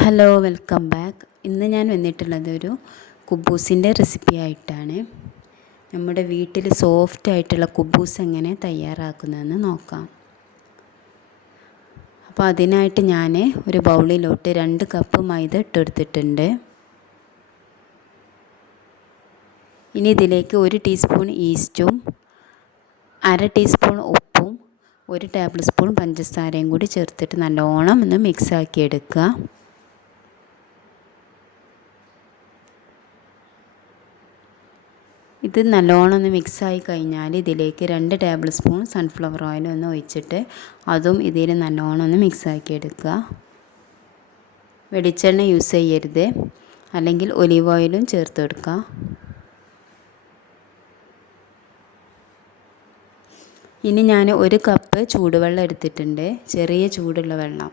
Hello, welcome back. ഇന്ന് ഞാൻ വന്നിട്ടുള്ളത് ഒരു കുബൂസിൻ്റെ റെസിപ്പി ആയിട്ടാണ്. നമ്മുടെ വീട്ടിൽ സോഫ്റ്റ് ആയിട്ടുള്ള കുബൂസ് എങ്ങനെ തയ്യാറാക്കുന്നതെന്ന് നോക്കാം. അപ്പോൾ അതിനായിട്ട് ഞാൻ ഒരു ബൗളിലോട്ട് 2 കപ്പ് മൈദ ഇട്ടെടുത്തിട്ടുണ്ട്. ഇനി ഇതിലേക്ക് 1 ടീസ്പൂൺ ഈസ്റ്റും 1/2 ടീസ്പൂൺ ഉപ്പും 1 ടേബിൾ സ്പൂൺ പഞ്ചസാരയും കൂടി ചേർത്തിട്ട് നല്ലോണം ഒന്ന് മിക്സാക്കി എടുക്കുക. ഇത് നല്ലോണം ഒന്ന് മിക്സായി കഴിഞ്ഞാൽ ഇതിലേക്ക് 2 ടേബിൾ സ്പൂൺ സൺഫ്ലവർ ഓയിൽ ഒന്ന് ഒഴിച്ചിട്ട് അതും ഇതിൽ നല്ലോണം ഒന്ന് മിക്സാക്കി എടുക്കുക. വെളിച്ചെണ്ണ യൂസ് ചെയ്യരുത്, അല്ലെങ്കിൽ ഒലീവ് ഓയിലും ചേർത്ത് കൊടുക്കുക. ഇനി ഞാൻ 1 കപ്പ് ചൂടുവെള്ളം എടുത്തിട്ടുണ്ട്, ചെറിയ ചൂടുള്ള വെള്ളം.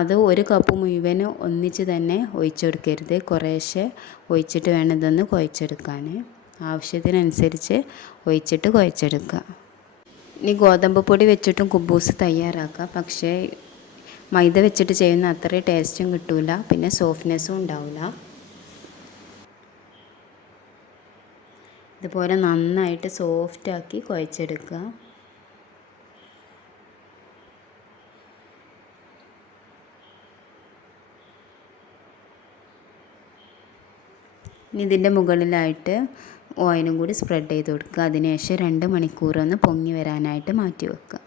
അത് 1 കപ്പ് മുഴുവൻ ഒന്നിച്ച് തന്നെ ഒഴിച്ചെടുക്കരുത്, കുറേശ്ശെ ഒഴിച്ചിട്ട് വേണം ഇതൊന്ന് കുഴച്ചെടുക്കാൻ. ആവശ്യത്തിനനുസരിച്ച് ഒഴിച്ചിട്ട് കുഴച്ചെടുക്കുക. ഇനി ഗോതമ്പ് പൊടി വെച്ചിട്ടും കുബൂസ് തയ്യാറാക്കുക, പക്ഷേ മൈദ വെച്ചിട്ട് ചെയ്യുന്ന അത്രയും ടേസ്റ്റും കിട്ടില്ല, പിന്നെ സോഫ്റ്റ്നെസ്സും ഉണ്ടാവില്ല. ഇതുപോലെ നന്നായിട്ട് സോഫ്റ്റാക്കി കുഴച്ചെടുക്കുക. ഇനി ഇതിൻ്റെ മുകളിലായിട്ട് ഓയിലും കൂടി സ്പ്രെഡ് ചെയ്ത് കൊടുക്കുക. അതിനുശേഷം 2 മണിക്കൂറൊന്ന് പൊങ്ങി വരാനായിട്ട് മാറ്റി വെക്കുക.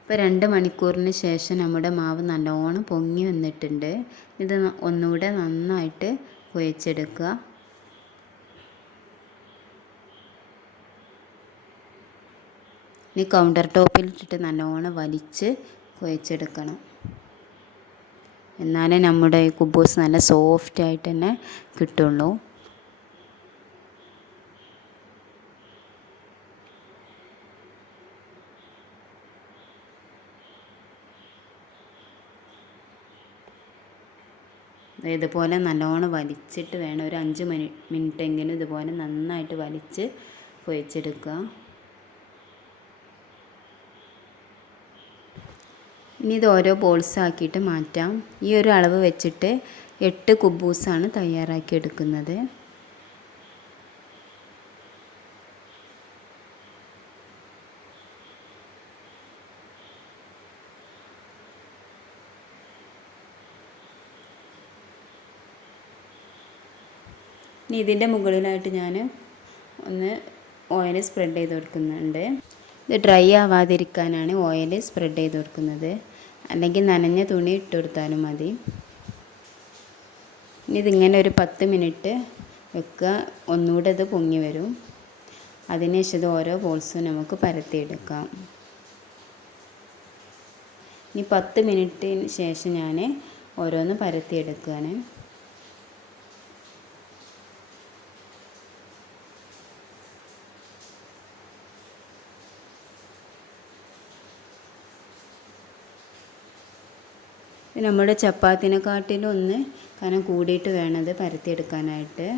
ഇപ്പോൾ 2 മണിക്കൂറിന് ശേഷം നമ്മുടെ മാവ് നല്ലോണം പൊങ്ങി വന്നിട്ടുണ്ട്. ഇത് ഒന്നുകൂടെ നന്നായിട്ട് കുഴച്ചെടുക്കുക. ഇനി കൗണ്ടർ ടോപ്പിലിട്ടിട്ട് നല്ലോണം വലിച്ച് കുഴച്ചെടുക്കണം. എന്നാലേ നമ്മുടെ കുബൂസ് നല്ല സോഫ്റ്റായിട്ട് തന്നെ കിട്ടുള്ളൂ. ഇതുപോലെ നല്ലോണം വലിച്ചിട്ട് വേണം ഒരു 5 മിനിറ്റെങ്കിലും ഇതുപോലെ നന്നായിട്ട് വലിച്ച് കുഴച്ചെടുക്കുക. ഇനി ഇത് ഓരോ ബോൾസ് ആക്കിയിട്ട് മാറ്റാം. ഈ ഒരു അളവ് വെച്ചിട്ട് 8 കുബൂസാണ് തയ്യാറാക്കി എടുക്കുന്നത്. ഇനി ഇതിൻ്റെ മുകളിലായിട്ട് ഞാൻ ഒന്ന് ഓയിൽ സ്പ്രെഡ് ചെയ്ത് കൊടുക്കുന്നുണ്ട്. ഇത് ഡ്രൈ ആവാതിരിക്കാനാണ് ഓയിൽ സ്പ്രെഡ് ചെയ്ത് കൊടുക്കുന്നത്, അല്ലെങ്കിൽ നനഞ്ഞ തുണി ഇട്ട് കൊടുത്താലും മതി. ഇനി ഇതിങ്ങനെ ഒരു 10 മിനിറ്റ് വെക്കുക. ഒന്നുകൂടെ ഇത് പൊങ്ങി വരും. അതിനുശേഷം ഇത് ഓരോ ബോൾസും നമുക്ക് പരത്തിയെടുക്കാം. ഇനി 10 മിനിറ്റിന് ശേഷം ഞാൻ ഓരോന്ന് പരത്തിയെടുക്കുകയാണ്. നമ്മുടെ ചപ്പാത്തിനെക്കാട്ടിലും ഒന്ന് കനം കൂടിയിട്ട് വേണത് പരത്തിയെടുക്കാനായിട്ട്.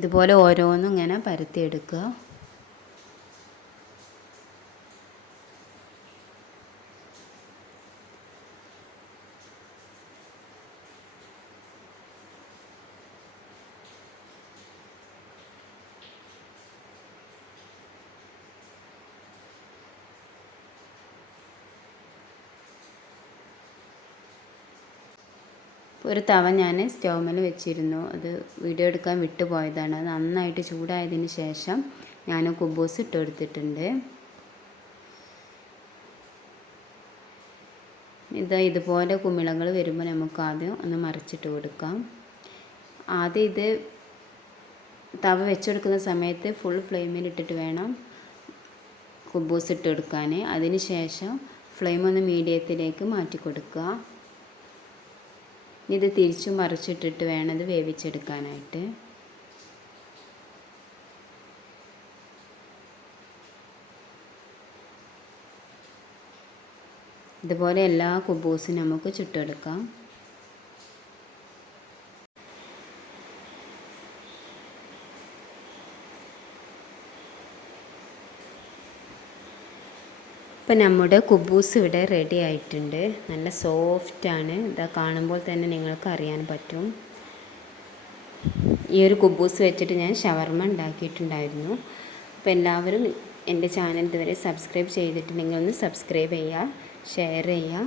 ഇതുപോലെ ഓരോന്നും ഇങ്ങനെ പരത്തിയെടുക്കുക. ഒരു തവ ഞാൻ സ്റ്റൗവിൽ വെച്ചിരുന്നു, അത് വീഡിയോ എടുക്കാൻ വിട്ടുപോയതാണ്. അത് നന്നായിട്ട് ചൂടായതിന് ശേഷം ഞാൻ കുബൂസ് ഇട്ട് കൊടുത്തിട്ടുണ്ട്. ഇതുപോലെ കുമിളകൾ വരുമ്പോൾ നമുക്ക് ആദ്യം ഒന്ന് മറിച്ചിട്ട് കൊടുക്കാം. ആദ്യം ഇത് തവ വെച്ചെടുക്കുന്ന സമയത്ത് ഫുൾ ഫ്ലെയിമിൽ ഇട്ടിട്ട് വേണം കുബൂസ് ഇട്ട് കൊടുക്കാൻ. അതിന് ശേഷം ഫ്ലെയിം ഒന്ന് മീഡിയത്തിലേക്ക് മാറ്റി കൊടുക്കുക. ഇത് തിരിച്ചും മറിച്ചിട്ടിട്ട് വേണം ഇത് വേവിച്ചെടുക്കാനായിട്ട്. ഇതുപോലെ എല്ലാ കുബൂസും നമുക്ക് ചുട്ടെടുക്കാം. ഇപ്പം നമ്മുടെ കുബൂസ് ഇവിടെ റെഡി ആയിട്ടുണ്ട്. നല്ല സോഫ്റ്റാണ്. ഇതാ കാണുമ്പോൾ തന്നെ നിങ്ങൾക്ക് അറിയാൻ പറ്റും. ഈ ഒരു കുബൂസ് വെച്ചിട്ട് ഞാൻ ഷവർമ ഉണ്ടാക്കിയിട്ടുണ്ടായിരുന്നു. അപ്പോൾ എല്ലാവരും എൻ്റെ ചാനൽ ഇതുവരെ സബ്സ്ക്രൈബ് ചെയ്തിട്ടുണ്ടെങ്കിൽ ഒന്ന് സബ്സ്ക്രൈബ് ചെയ്യുക, ഷെയർ ചെയ്യുക.